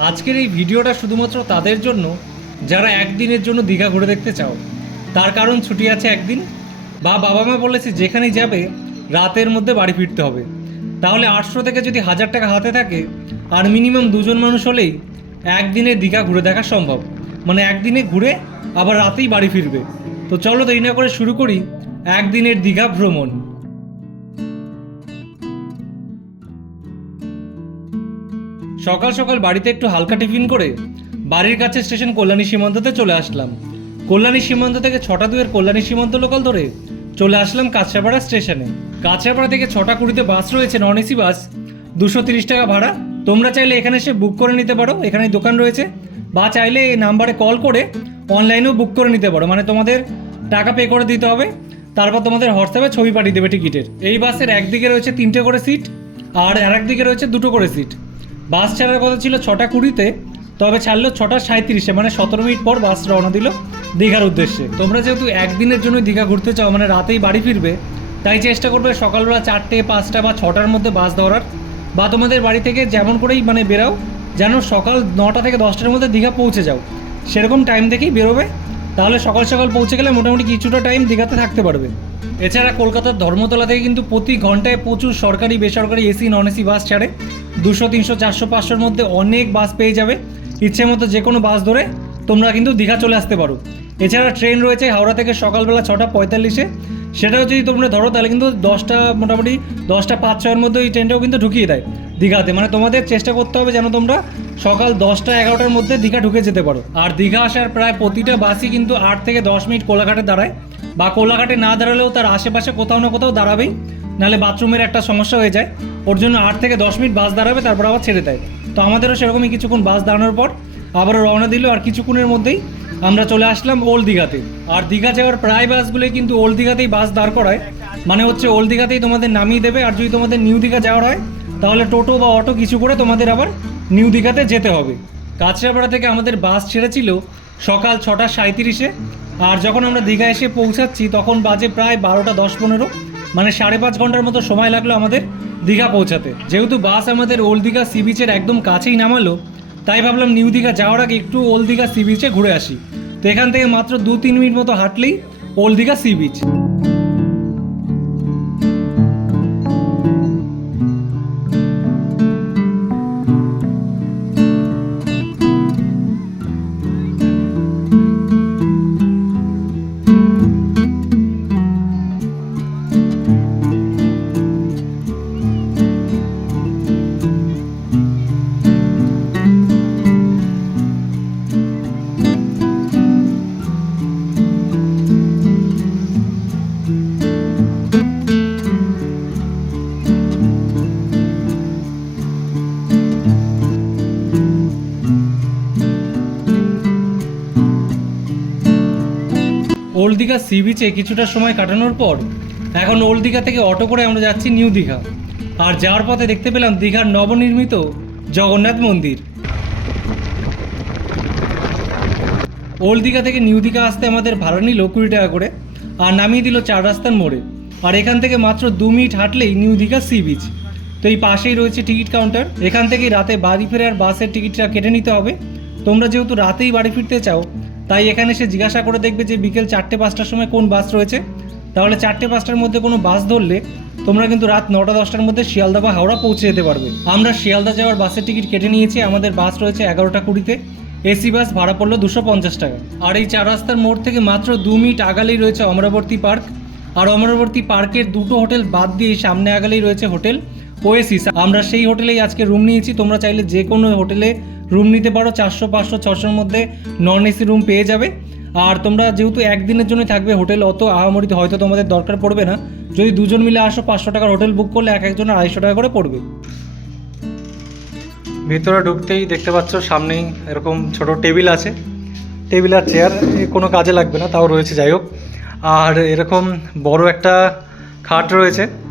আজকের এই ভিডিওটা শুধুমাত্র তাদের জন্য, যারা একদিনের জন্য দীঘা ঘুরে দেখতে চাও। তার কারণ ছুটি আছে একদিন। বা বাবা মা বলেছে, যেখানেই যাবে, রাতের মধ্যে বাড়ি ফিরতে হবে। তাহলে আটশো থেকে যদি হাজার টাকা হাতে থাকে, আর মিনিমাম দুজন মানুষ হলেই একদিনে দীঘা ঘুরে দেখা সম্ভব। মানে একদিনে ঘুরে আবার রাতেই বাড়ি ফিরবে। তো চলো দেরি না করে শুরু করি একদিনের দীঘা ভ্রমণ। সকাল সকাল বাড়িতে একটু হালকা টিফিন করে বাড়ির কাছে স্টেশন কল্যাণী সীমান্ততে চলে আসলাম। কল্যাণী সীমান্ত থেকে ছটা দুয়ের কল্যাণী সীমান্ত লোকাল ধরে চলে আসলাম কাঁচরাপাড়া স্টেশনে। কাঁচরাপাড়া থেকে ছটা কুড়িতে বাস রয়েছে নন এসি বাস। দুশো তিরিশ টাকা ভাড়া। তোমরা চাইলে এখানে এসে বুক করে নিতে পারো। এখানে দোকান রয়েছে। বা চাইলে এই নাম্বারে কল করে অনলাইনেও বুক করে নিতে পারো। মানে তোমাদের টাকা পে করে দিতে হবে। তারপর তোমাদের হোয়াটসঅ্যাপে ছবি পাঠিয়ে দেবে টিকিটের এই বাসের একদিকে রয়েছে তিনটে করে সিট আর আর একদিকে রয়েছে দুটো করে সিট বাস ছাড়ার কথা ছিল ছটা কুড়িতে, তবে ছাড়লো ছটা সাঁত্রিশে মানে সতেরো মিনিট পর বাস রওনা দিল দীঘার উদ্দেশ্যে। তোমরা যেহেতু একদিনের জন্য দীঘা ঘুরতে চাও মানে রাতেই বাড়ি ফিরবে, তাই চেষ্টা করবে সকালবেলা চারটে, পাঁচটা বা ছটার মধ্যে বাস ধরার। বা তোমাদের বাড়ি থেকে যেমন করেই মানে বেরাও, যেন সকাল নটা থেকে দশটার মধ্যে দীঘা পৌঁছে যাও। সেরকম টাইম দেখেই বেরোবে, তাহলে সকাল সকাল পৌঁছে গেলে মোটামুটি কিছুটা টাইম দীঘাতে থাকতে পারবে। এছাড়া কলকাতার ধর্মতলা থেকে কিন্তু প্রতি ঘন্টায় প্রচুর সরকারি, বেসরকারি এসি নন এসি বাস ছাড়ে। দুশো, তিনশো, চারশো, পাঁচশোর মধ্যে অনেক বাস পেয়ে যাবে। ইচ্ছে মতো যে কোনো বাস ধরে তোমরা কিন্তু দীঘা চলে আসতে পারো। এছাড়া ট্রেন রয়েছে হাওড়া থেকে সকালবেলা ছটা পঁয়তাল্লিশে। সেটাও যদি তোমরা ধরো, তাহলে কিন্তু দশটা, মোটামুটি দশটা পাঁচ, ছয়ের মধ্যে ওই ট্রেনটাও কিন্তু ঢুকিয়ে দেয় দীঘাতে। মানে তোমাদের চেষ্টা করতে হবে যেন তোমরা সকাল দশটা, এগারোটার মধ্যে দীঘা ঢুকে যেতে পারো। আর দীঘা আসার প্রায় প্রতিটা বাসই কিন্তু আট থেকে দশ মিনিট কোলাঘাটে দাঁড়ায়। বা কোলাঘাটে না দাঁড়ালেও তার আশেপাশে কোথাও না কোথাও দাঁড়াবেই। নাহলে বাথরুমের একটা সমস্যা হয়ে যায়। ওর জন্য আট থেকে দশ মিনিট বাস দাঁড়াবে, তারপর আবার ছেড়ে দেয়। তো আমাদেরও সেরকমই কিছুক্ষণ বাস দাঁড়ানোর পর আবারও রওনা দিল আর কিছুক্ষণের মধ্যেই আমরা চলে আসলাম ওল্ড দীঘাতে। আর দীঘা যাওয়ার প্রায় বাসগুলোই কিন্তু ওল্ড দীঘাতেই বাস দাঁড় করায়। মানে হচ্ছে ওল্ড দীঘাতেই তোমাদের নামিয়ে দেবে। আর যদি তোমাদের নিউ দীঘা যাওয়ার হয়, তাহলে টোটো বা অটো কিছু করে তোমাদের আবার নিউ দীঘাতে যেতে হবে। কাঁচরাপাড়া থেকে আমাদের বাস ছেড়েছিল সকাল ছটা সাঁত্রিশে আর যখন আমরা দীঘা এসে পৌঁছাচ্ছি, তখন বাজে প্রায় বারোটা, দশ পনেরো। মানে সাড়ে পাঁচ ঘণ্টার মতো সময় লাগল আমাদের দীঘা পৌঁছাতে। যেহেতু বাস আমাদের ওল্ড দীঘা সি বিচের একদম কাছেই নামালো, তাই ভাবলাম নিউ দীঘা যাওয়ার আগে একটু ওল্ড দীঘা সি বিচে ঘুরে আসি। তো এখান থেকে মাত্র দু তিন মিনিট মতো হাঁটলেই old Digha sea beach Digha sea বিচে কিছুটা সময় কাটানোর পর এখন ওল্ড দীঘা থেকে অটো করে আমরা যাচ্ছি নিউ দীঘা। আর যাওয়ার পথে দেখতে পেলাম দীঘার নবনির্মিত জগন্নাথ মন্দির। ওল্ড দীঘা থেকে নিউ দীঘা আসতে আমাদের ভাড়া নিল কুড়ি টাকা করে, আর নামিয়ে দিল চার রাস্তার মোড়ে। আর এখান থেকে মাত্র দু মিনিট হাঁটলেই নিউ দীঘা সি বিচ তো এই পাশেই রয়েছে টিকিট কাউন্টার। এখান থেকে রাতে বাড়ি ফেরার বাসের টিকিটটা কেটে নিতে হবে। তোমরা যেহেতু রাতেই বাড়ি ফিরতে চাও তাই এখানে এসে জিজ্ঞাসা করে দেখবে যে বিকেল চারটে পাঁচটার সময় কোন বাস রয়েছে। তাহলে চারটে পাঁচটার মধ্যে কোনো বাস ধরলে তোমরা কিন্তু রাত নটা দশটার মধ্যে শিয়ালদা বা হাওড়া পৌঁছে যেতে পারবে। আমরা শিয়ালদা যাওয়ার বাসের টিকিট কেটে নিয়েছি, আমাদের বাস রয়েছে এগারোটা কুড়িতে। এসি বাস ভাড়া পড়ল দুশো পঞ্চাশ টাকা। আর এই চার রাস্তার মোড় থেকে মাত্র দু মিনিট আগালেই রয়েছে অমরাবর্তী পার্ক। আর অমরাবর্তী পার্কের দুটো হোটেল বাদ দিয়ে সামনে আগালেই রয়েছে হোটেল। ওয়েসিস আমরা সেই হোটেলেই আজকে রুম নিয়েছি। তোমরা চাইলে যে কোনো হোটেলে রুম নিতে পারো। চারশো, পাঁচশো ছশোর মধ্যে নন এসি রুম পেয়ে যাবে। আর তোমরা যেহেতু একদিনের জন্য থাকবে হোটেল, অত আহামরিতে হয়তো তোমাদের দরকার পড়বে না। যদি দুজন মিলে আসো, পাঁচশো টাকার হোটেল বুক করলে এক একজনের আড়াইশো টাকা করে পড়বে। ভিতরে ঢুকতেই দেখতে পাচ্ছ, সামনেই এরকম ছোট টেবিল আছে। টেবিল আর চেয়ার কোনো কাজে লাগবে না, তাও রয়েছে, যাই হোক। আর এরকম বড় একটা খাট রয়েছে।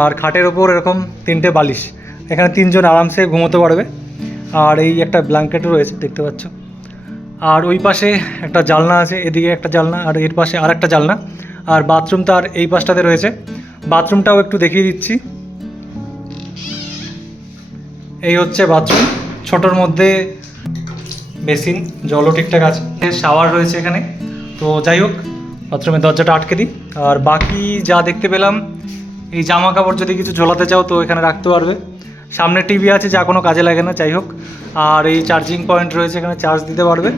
আর খাটের ওপর এরকম তিনটে বালিশ। এখানে তিনজন আরামসে ঘুমোতে পারবে। আর এই একটা ব্ল্যাঙ্কেটও রয়েছে, দেখতে পাচ্ছ। আর ওই পাশে একটা জালনা আছে, এদিকে একটা জালনা, আর এর পাশে আর একটা জালনা। আর বাথরুম তার এই পাশটাতে রয়েছে। বাথরুমটাও একটু দেখিয়ে দিচ্ছি। এই হচ্ছে বাথরুম ছোটোর মধ্যে বেসিন জলও ঠিকঠাক আছে। শাওয়ার রয়েছে এখানে। তো যাই হোক বাথরুমের দরজাটা আটকে দিই। আর বাকি যা দেখতে পেলাম এই জামা কাপড় যদি কিছু ঝোলাতে চাও তো এখানে রাখতে পারবে। সামনে টিভি আছে, যা কোনো কাজে লাগে না, যাই হোক। আর এই চার্জিং পয়েন্ট রয়েছে, এখানে চার্জ দিতে পারবে।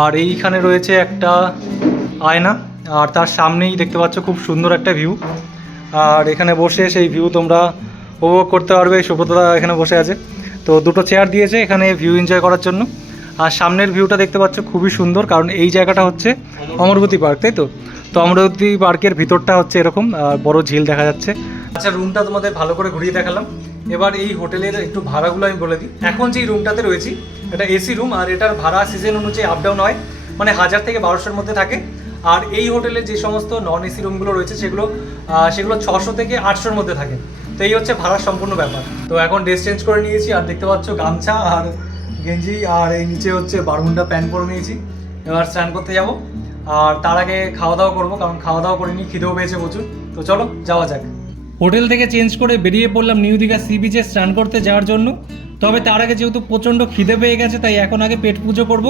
আর এইখানে রয়েছে একটা আয়না, আর তার সামনেই দেখতে পাচ্ছ খুব সুন্দর একটা ভিউ আর এখানে বসে সেই ভিউ তোমরা উপভোগ করতে পারবে, এই সুব্রতদা এখানে বসে আছে। তো দুটো চেয়ার দিয়েছে এখানে ভিউ এনজয় করার জন্য। আর সামনের ভিউটা দেখতে পাচ্ছ খুবই সুন্দর, কারণ এই জায়গাটা হচ্ছে অমরবতী পার্ক তাই তো? তো অমরবতী পার্কের ভিতরটা হচ্ছে এরকম বড় ঝিল দেখা যাচ্ছে। আচ্ছা রুমটা তোমাদের ভালো করে ঘুরিয়ে দেখালাম। এবার এই হোটেলের একটু ভাড়াগুলো আমি বলে দিই। এখন যেই রুমটাতে রয়েছি, এটা এসি রুম আর এটার ভাড়া সিজন অনুযায়ী আপ ডাউন হয় মানে হাজার থেকে বারোশোর মধ্যে থাকে। আর এই হোটেলে যে সমস্ত নন এসি রুমগুলো রয়েছে, সেগুলো সেগুলো ছশো থেকে আটশোর মধ্যে থাকে। তো এই হচ্ছে ভাড়ার সম্পূর্ণ ব্যাপার। তো এখন ড্রেস চেঞ্জ করে নিয়েছি, আর দেখতে পাচ্ছ গামছা আর গেঞ্জি, আর এই নিচে হচ্ছে বারমুন্ডা প্যান্ট পরে নিয়েছি। এবার স্নান করতে যাব। আর তার আগে খাওয়া দাওয়া করব, কারণ খাওয়া দাওয়া করিনি, খিদেও পেয়েছে প্রচুর। তো চলো, যাওয়া যাক। হোটেল থেকে চেঞ্জ করে বেরিয়ে পড়লাম নিউ দীঘা সি বিচে স্নান করতে যাওয়ার জন্য। তবে তার আগে যেহেতু প্রচণ্ড খিদে পেয়ে গেছে, তাই এখন আগে পেট পুজো করব।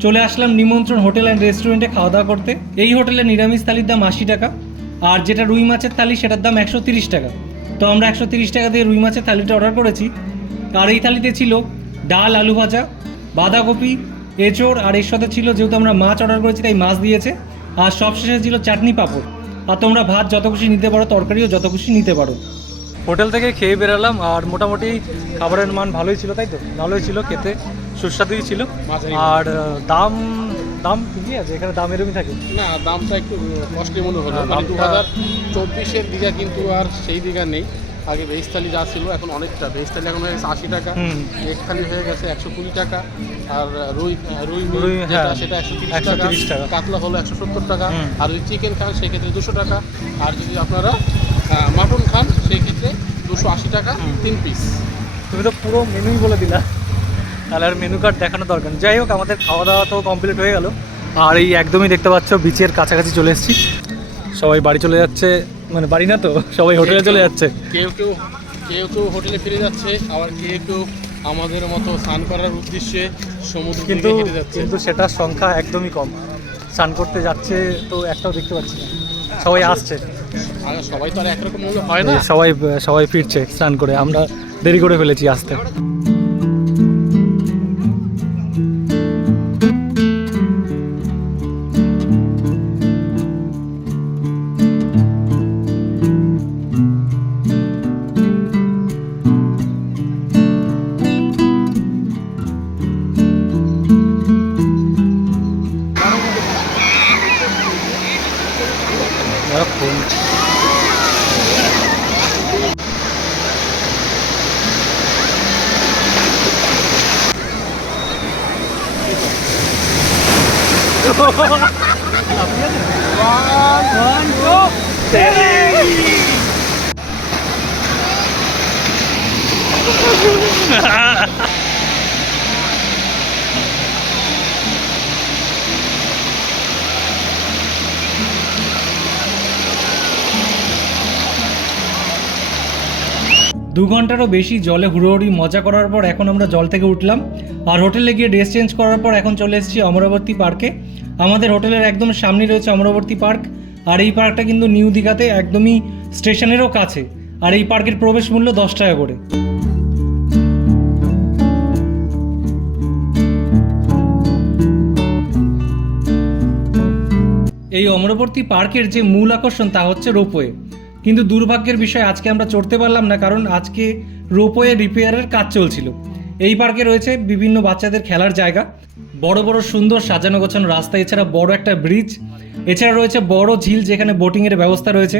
চলে আসলাম নিমন্ত্রণ হোটেল অ্যান্ড রেস্টুরেন্টে খাওয়া দাওয়া করতে। এই হোটেলে নিরামিষ থালির দাম আশি টাকা, আর যেটা রুই মাছের থালি সেটার দাম একশো তিরিশ টাকা। তো আমরা একশো তিরিশ টাকা দিয়ে রুই মাছের থালিটা অর্ডার করেছি। আর এই থালিতে ছিল ডাল, আলু ভাজা, বাঁধাকপি এঁচোড় আর এর সাথে ছিল যেহেতু আমরা মাছ অর্ডার করেছি তাই মাছ দিয়েছে। আর সবশেষে ছিল চাটনি পাঁপড়। আর তোমরা ভাত যত খুশি নিতে পারো তরকারিও যত খুশি নিতে পারো। হোটেল থেকে খেয়ে বেরালাম আর মোটামুটি খাবারের মান ভালোই ছিল তাই তো? ভালোই ছিল খেতে সুস্বাদুই ছিল। আর দাম দাম ঠিকই আছে এখানে দাম এরকমই থাকে। না দামটা একটু কস্টলি মনে হলো। হ্যাঁ, মানে দু দামটা- হাজার চব্বিশের দিঘা কিন্তু আর সেই দিঘা নেই। আগে ভেজ থালি যা ছিল এখন অনেকটা। ভেজ থালি এখন হয়ে গেছে আশি টাকা। এক থালি হয়ে গেছে একশো কুড়ি টাকা আর রুই রুই রুই, হ্যাঁ, সেটা একশো তিরিশ 130 টাকা। কাতলা হলো একশো সত্তর টাকা আর যদি চিকেন খান সেক্ষেত্রে দুশো টাকা আর যদি আপনারা মাটন খান সেই ক্ষেত্রে দুশো আশি টাকা তিন পিস তুমি তো পুরো মেনুই বলে দিলা। তাহলে আর মেনু কার্ড দেখানো দরকার যাই হোক আমাদের খাওয়া দাওয়া তো কমপ্লিট হয়ে গেল। আর এই একদমই দেখতে পাচ্ছ বিচের কাছাকাছি চলে এসেছি। সবাই বাড়ি চলে যাচ্ছে। মানে বাড়ি না তো সবাই হোটেলে চলে যাচ্ছে। কেউ কেউ কেউ কেউ হোটেলে ফিরে যাচ্ছে আবার কেউ কেউ আমাদের মতো স্নান করার উদ্দেশ্যে সমুদ্র কিন্তু কিন্তু সেটার সংখ্যা একদমই কম। স্নান করতে যাচ্ছে তো একটাও দেখতে পাচ্ছি না। সবাই আসছে। সবাই তো আর একরকম হয় না সবাই সবাই ফিরছে স্নান করে। আমরা দেরি করে ফেলেছি আসতে। nước phun Con Vân Trúc Ha ha ha! দু ঘন্টারও বেশি জলে হুড়োহুড়ি মজা করার পর এখন আমরা জল থেকে উঠলাম। আর হোটেলে গিয়ে ড্রেস চেঞ্জ করার পর এখন চলে এসেছি অমরাবতী পার্কে। আমাদের হোটেলের একদম সামনে রয়েছে অমরাবতী পার্ক। আর এই পার্কটা কিন্তু নিউ দীঘাতে একদমই স্টেশনেরও কাছে। আর এই পার্কের প্রবেশ মূল্য দশ টাকা করে। এই অমরবর্তী পার্কের যে মূল আকর্ষণ তা হচ্ছে রোপওয়ে। কিন্তু দুর্ভাগ্যের বিষয়, আজকে আমরা চড়তে পারলাম না, কারণ আজকে রোপওয়ে রিপেয়ারের কাজ চলছিল। এই পার্কে রয়েছে বিভিন্ন বাচ্চাদের খেলার জায়গা, বড় বড় সুন্দর সাজানো গোছানো রাস্তা, এছাড়া বড় একটা ব্রিজ এছাড়া রয়েছে বড় ঝিল যেখানে বোটিংয়ের ব্যবস্থা রয়েছে,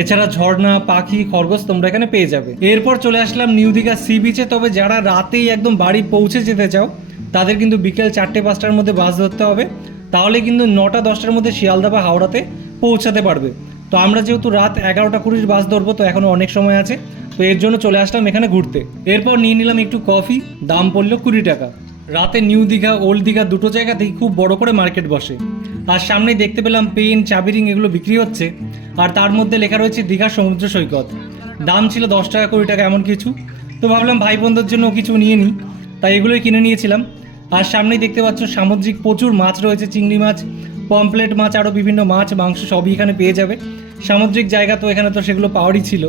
এছাড়া ঝর্ণা, পাখি, খরগোশ তোমরা এখানে পেয়ে যাবে। এরপর চলে আসলাম নিউ দীঘা সি বিচে তবে যারা রাতেই একদম বাড়ি পৌঁছে যেতে চাও, তাদের কিন্তু বিকেল চারটে পাঁচটার মধ্যে বাস ধরতে হবে, তাহলে কিন্তু নটা দশটার মধ্যে শিয়ালদা বা হাওড়াতে পৌঁছাতে পারবে। তো আমরা যেহেতু রাত এগারোটা কুড়ির বাস ধরবো, তো এখনও অনেক সময় আছে। তো এর জন্য চলে আসলাম এখানে ঘুরতে। এরপর নিয়ে নিলাম একটু কফি, দাম পড়ল কুড়ি টাকা। রাতে নিউ দীঘা, ওল্ড দীঘা দুটো জায়গাতেই খুব বড় করে মার্কেট বসে। আর সামনেই দেখতে পেলাম পেন চাবিরিং এগুলো বিক্রি হচ্ছে। আর তার মধ্যে লেখা রয়েছে দীঘা সমুদ্র সৈকত। দাম ছিল দশ টাকা, কুড়ি টাকা এমন কিছু। তো ভাবলাম ভাই বোনদের জন্য কিছু নিয়ে নিই। তাই এগুলোই কিনে নিয়েছিলাম। আর সামনেই দেখতে পাচ্ছ সামুদ্রিক প্রচুর মাছ রয়েছে, চিংড়ি মাছ। পমপ্লেট মাছ আরও বিভিন্ন মাছ, মাংস সবই এখানে পেয়ে যাবে। সামুদ্রিক জায়গা তো এখানে তো সেগুলো পাওয়ারই ছিল।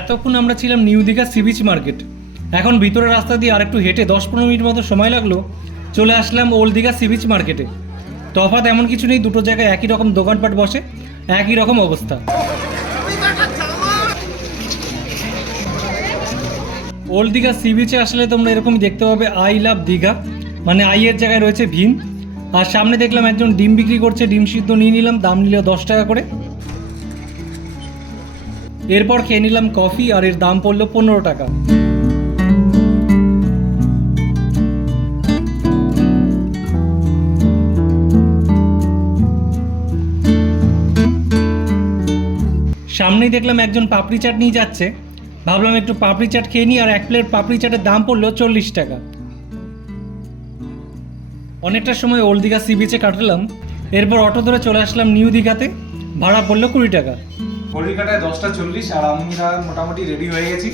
এতক্ষণ আমরা ছিলাম new Digha sea beach market. এখন ভিতরের রাস্তা দিয়ে আরেকটু হেঁটে দশ পনেরো মিনিট মতো সময় লাগল, চলে আসলাম ওল্ড দীঘা সি বিচ মার্কেটে তফাৎ এমন কিছু নেই, দুটো জায়গায় একই রকম দোকানপাট বসে, একই রকম অবস্থা। ওল্ড দীঘা সি বিচে আসলে তোমরা এরকমই দেখতে পাবে, আই লাভ দীঘা। মানে আই এর জায়গায় রয়েছে ভীম আর সামনে দেখলাম একজন ডিম বিক্রি করছে, ডিম সিদ্ধ নিয়ে নিলাম, দাম নিল দশ টাকা করে। এরপর খেয়ে নিলাম কফি আর এর দাম পড়ল পনেরো টাকা। সামনেই দেখলাম একজন পাপড়ি চাট নিয়ে যাচ্ছে। ভাবলাম একটু পাপড়ি চাট খেয়ে নিই আর এক প্লেট পাপড়ি চাটের দাম পড়ল চল্লিশ টাকা। অনেকটা সময় ওল্ড দীঘা সি বিচে কাটালাম। এরপর অটো ধরে চলে আসলাম নিউ দীঘাতে। ভাড়া পড়ল কুড়ি টাকা। ঘড়ির কাটায় দশটা চল্লিশ আর আমরা মোটামুটি রেডি হয়ে গেছি।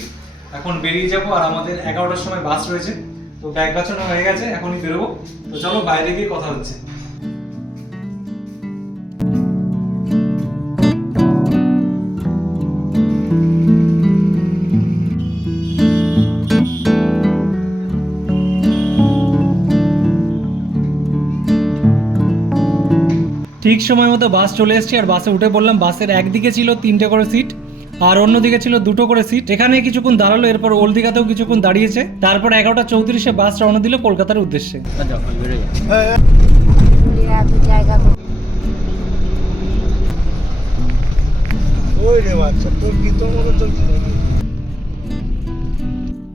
এখন বেরিয়ে যাব আর আমাদের এগারোটার সময় বাস রয়েছে। তো ব্যাগ বাঁচানো হয়ে গেছে, এখনই বেরোবো। তো চলো বাইরে গিয়ে কথা হচ্ছে। ঠিক সময় মতো বাস চলে এসেছে আর বাসে উঠে পড়লাম। বাসের একদিকে ছিল তিনটে করে সিট আর অন্যদিকে ছিল দুটো করে সিট। এখানে কিছুক্ষণ দাঁড়াল, এরপর ওল্ড দীঘাতেও কিছুক্ষণ দাঁড়িয়েছে। তারপর এগারোটা চৌত্রিশে বাস রওনা দিল কলকাতার উদ্দেশ্যে।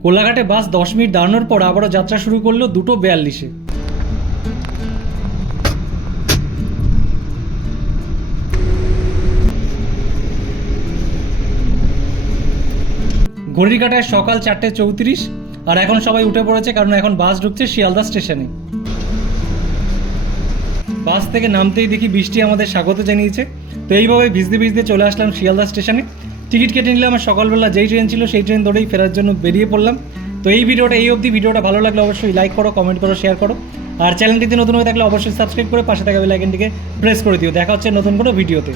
কোলাঘাটে বাস দশ মিনিট দাঁড়ানোর পর আবারও যাত্রা শুরু করল দুটো বিয়াল্লিশে। ঘড়ির কাটায় সকাল চারটে চৌত্রিশ, আর এখন সবাই উঠে পড়েছে কারণ এখন বাস ঢুকছে শিয়ালদা স্টেশনে। বাস থেকে নামতেই দেখি বৃষ্টি আমাদের স্বাগত জানিয়েছে। তো এইভাবে ভিজতে ভিজতে চলে আসলাম শিয়ালদা স্টেশনে। টিকিট কেটে নিলাম সকালবেলা যেই ট্রেন ছিল সেই ট্রেন ধরেই ফেরার জন্য বেরিয়ে পড়লাম। তো এই ভিডিওটা, এই অবধি ভিডিওটা ভালো লাগলে অবশ্যই লাইক করো কমেন্ট করো শেয়ার করো। আর চ্যানেলটিতে নতুন হয়ে থাকলে অবশ্যই সাবস্ক্রাইব করে পাশে থাকা বেল আইকনটিকে প্রেস করে দিও। দেখা হচ্ছে নতুন কোনো ভিডিওতে